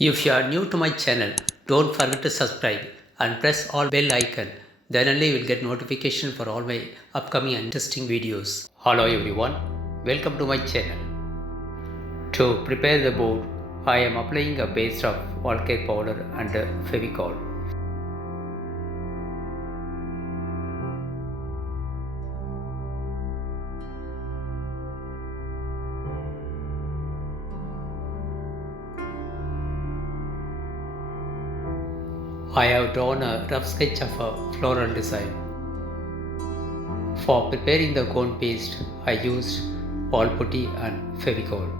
If you are new to my channel, don't forget to subscribe and press all bell icon. Then only you will get notification for all my upcoming and interesting videos. Hello everyone, welcome to my channel. To prepare the board, I am applying a paste of Wall-Care powder and Fevicol. I have drawn a rough sketch of a floral design. For preparing the cone paste, I used wall putty and Fevicol.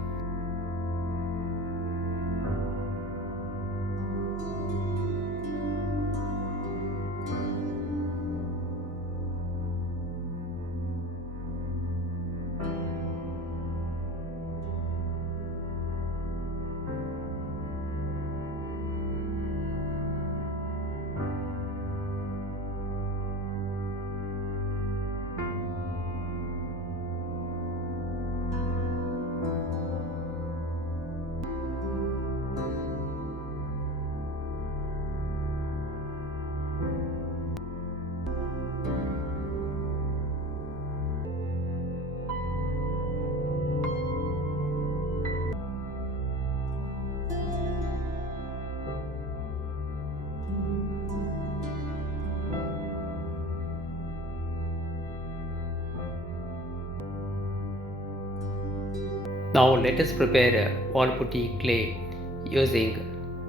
Now let us prepare a wall putty clay using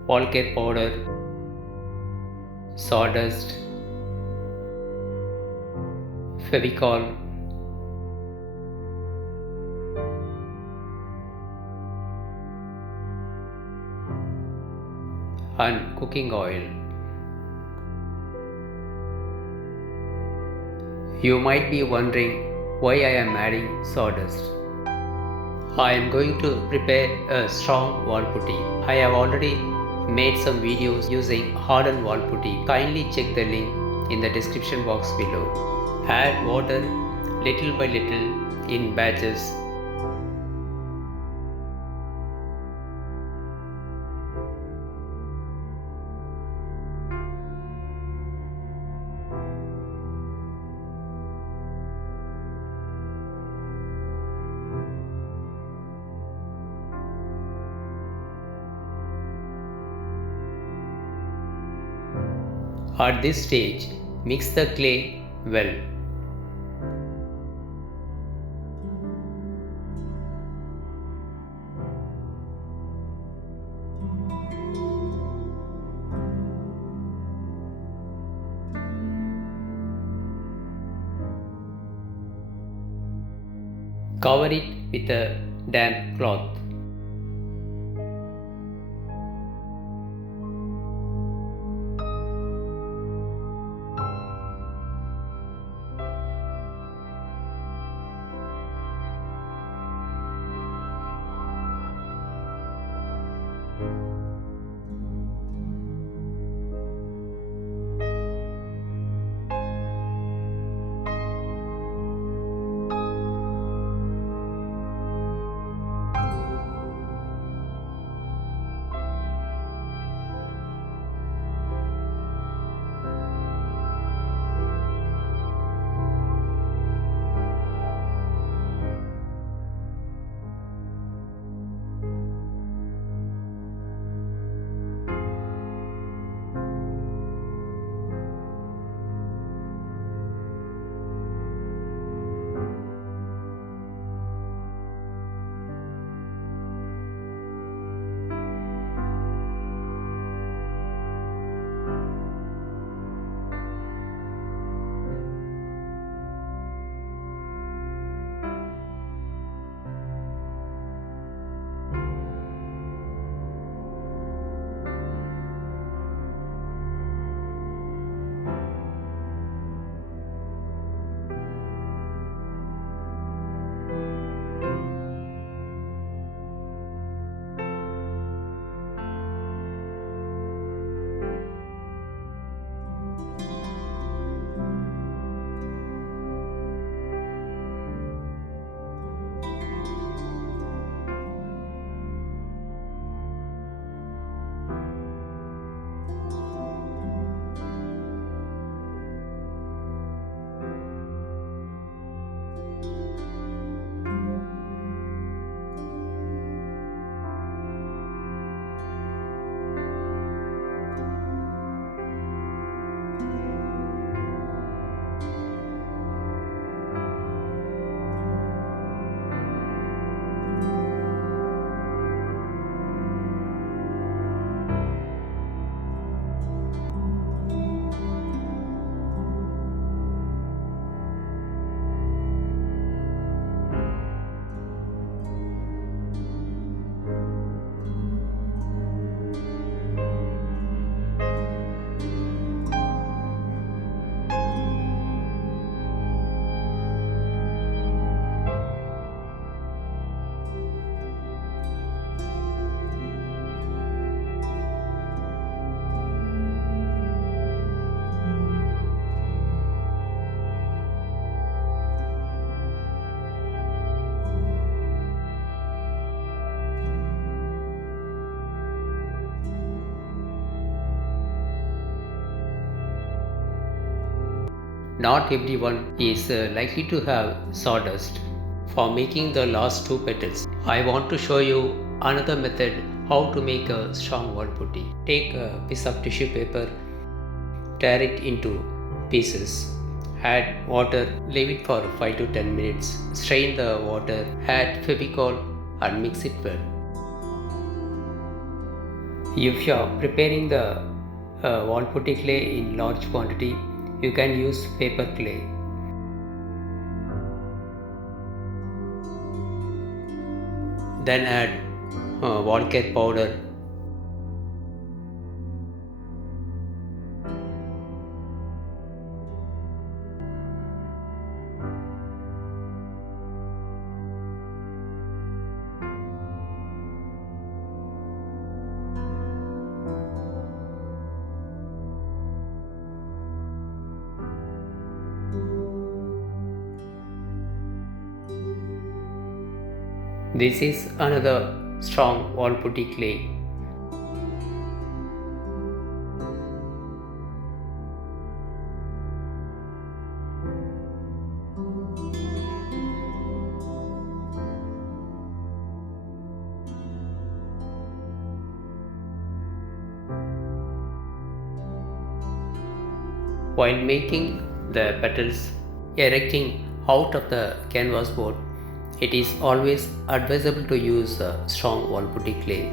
Wall-Care powder, sawdust, Fevicol, and cooking oil. You might be wondering why I am adding sawdust. I am going to prepare a strong wall putty. I have already made some videos using hardened wall putty. Kindly check the link in the description box below. Add water little by little in batches. At this stage, mix the clay well. Cover it with a damp cloth. Not everyone is likely to have sawdust. For making the last two petals, I want to show you another method how to make a strong wall putty. Take a piece of tissue paper, tear it into pieces, add water, leave it for 5 to 10 minutes, strain the water, add Fevicol and mix it well. If you are preparing the wall putty clay in large quantity, you can use paper clay. Then add wall care powder, this is another strong wall putty clay. While making the petals, erecting out of the canvas board, it is always advisable to use strong wall putty clay.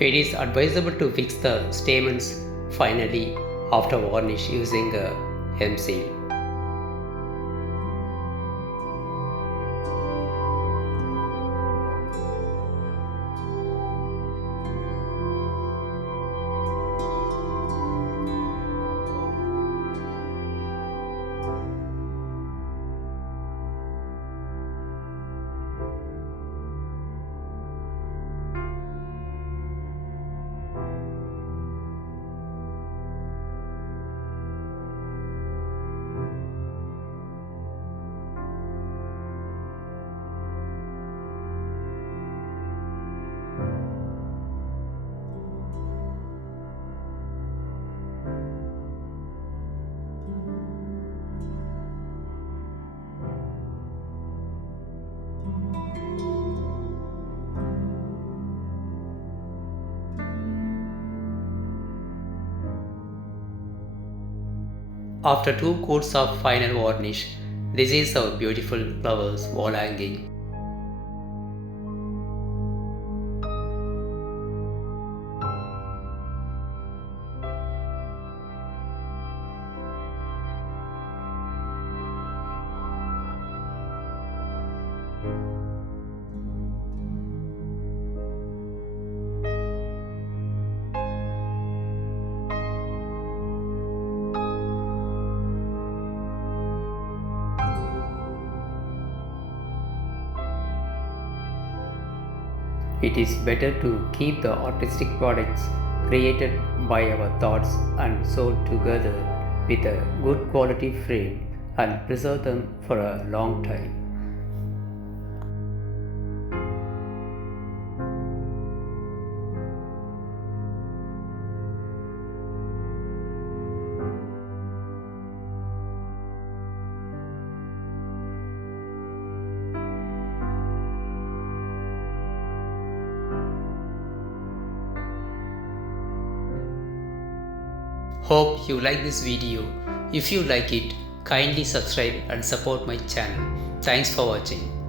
It is advisable to fix the stamens finally after varnish using a hem seal. After 2 coats of final varnish, this is our beautiful flowers wall hanging. It is better to keep the artistic products created by our thoughts and soul together with a good quality frame and preserve them for a long time. Hope you like this video. If you like it, kindly subscribe and support my channel. Thanks for watching.